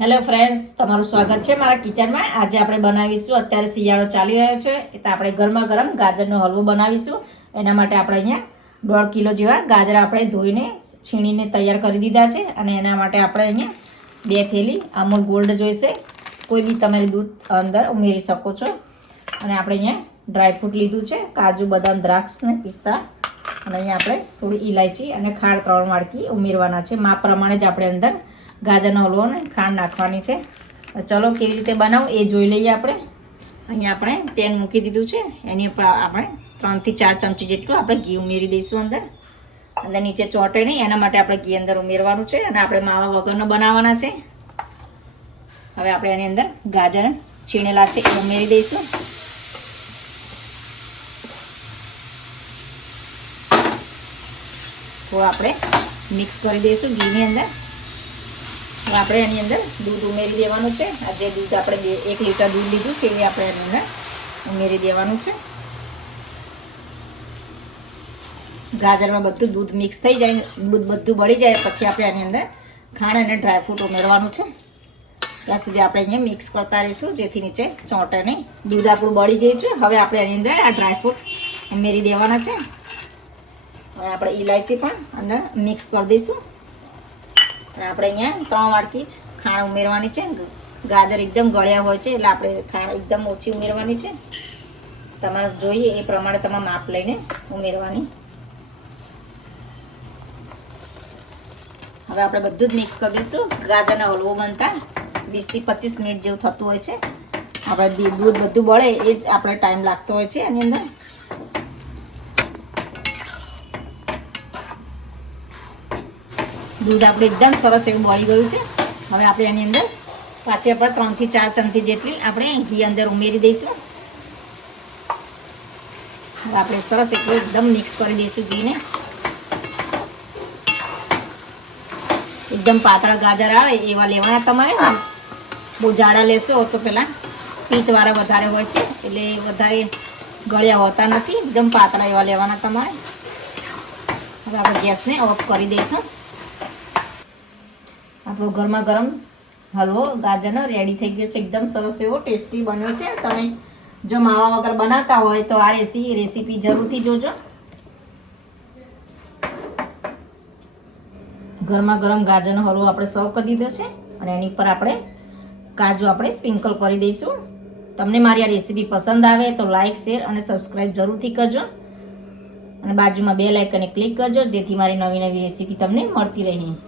Hello friends, તમારું સ્વાગત છે મારા કિચનમાં. આજે આપણે બનાવીશું, અત્યારે શિયાળો ચાલી રહ્યો છે એટલે આપણે ગરમા ગરમ ગાજરનો હલવો બનાવીશું. એના માટે આપણે અહીંયા દોઢ કિલો જેવા ગાજર આપણે ધોઈને છીણીને તૈયાર કરી દીધા છે અને એના માટે આપણે અહીંયા બે થેલી અમૂલ ગોલ્ડ જોઈશે. કોઈ બી તમારી દૂધ અંદર ઉમેરી શકો છો. અને આપણે અહીંયા ડ્રાયફ્રૂટ લીધું છે, કાજુ, બદામ, દ્રાક્ષ ને પિસ્તા. અને અહીંયા આપણે થોડી ઇલાયચી અને ખાડ ત્રણ વાડકી ઉમેરવાના છે. માપ પ્રમાણે જ આપણે અંદર ગાજરનો હલવો ને ખાંડ નાખવાની છે. ચલો કેવી રીતે બનાવું એ જોઈ લઈએ આપણે. અહીંયા આપણે પેન મૂકી દીધું છે. એની ઉપર આપણે ત્રણથી ચાર ચમચી જેટલું આપણે ઘી ઉમેરી દઈશું અંદર. અંદર નીચે ચોંટે નહીં, એના માટે આપણે ઘી અંદર ઉમેરવાનું છે અને આપણે માવા વગરનો બનાવવાના છે. હવે આપણે એની અંદર ગાજર છીણેલા છે એ ઉમેરી દઈશું. તો આપણે મિક્સ કરી દઈશું ઘીની અંદર. આપણે એની અંદર દૂધ ઉમેરી દેવાનું છે. આ જે દૂધ આપણે એક લીટર દૂધ લીધું છે, એ આપણે એની અંદર ઉમેરી દેવાનું છે. ગાજરમાં બધું દૂધ મિક્સ થઈ જાય, દૂધ બધું બળી જાય, પછી આપણે એની અંદર ખાંડ અને ડ્રાયફ્રૂટ ઉમેરવાનું છે. ત્યાં સુધી આપણે અહીંયા મિક્સ કરતા રહીશું, જેથી નીચે ચોંટે નહીં દૂધ આપણું બળી ગયું છે. હવે આપણે એની અંદર આ ડ્રાયફ્રૂટ ઉમેરી દેવાના છે. હવે આપણે ઇલાયચી પણ અંદર મિક્સ કરી દઈશું. આપણે અહીંયા ત્રણ વાટકી જ ખાણ ઉમેરવાની છે. ગાજર એકદમ ગળ્યા હોય છે, એટલે આપણે ખાણ એકદમ ઓછી ઉમેરવાની છે. તમારે જોઈએ એ પ્રમાણે તમારે માપ લઈને ઉમેરવાની. હવે આપણે બધું જ મિક્સ કરી દઈશું. ગાજરનો હલવો બનતા વીસથી પચીસ મિનિટ જેવું થતું હોય છે. આપણે દૂધ બધું બળે, એ જ આપણે ટાઈમ લાગતો હોય છે એની અંદર. દૂધ આપણે એકદમ સરસ એવું બોળી ગયું છે. હવે આપણે એની અંદર પાછી આપણે ત્રણથી ચાર ચમચી જેટલી આપણે ઘી અંદર ઉમેરી દઈશું. હવે આપણે સરસ એટલું એકદમ મિક્સ કરી દઈશું ઘીને. એકદમ પાતળા ગાજર આવે, એવા લેવાના તમારે. બહુ જાડા લેશો તો પહેલાં પીતવાળા વધારે હોય છે, એટલે વધારે ગળ્યા હોતા નથી. એકદમ પાતળા એવા લેવાના તમારે. હવે આપણે ગેસને ઓફ કરી દઈશું. આપણો ગરમા ગરમ હલવો, ગાજરનો રેડી થઈ ગયો છે. એકદમ સરસ એવો ટેસ્ટી બન્યો છે. તમે જો માવા વગર બનાવતા હોય તો આ રેસી રેસીપી જરૂરથી જોજો. ગરમા ગરમ ગાજરનો હલવો આપણે સર્વ કરી દીધો છે અને એની ઉપર આપણે કાજુ આપણે સ્પ્રિંકલ કરી દઈશું. તમને મારી આ રેસીપી પસંદ આવે તો લાઇક શેર અને સબસ્ક્રાઈબ જરૂરથી કરજો. અને બાજુમાં બે લાઇકને ક્લિક કરજો જેથી મારી નવી નવી રેસીપી તમને મળતી રહે.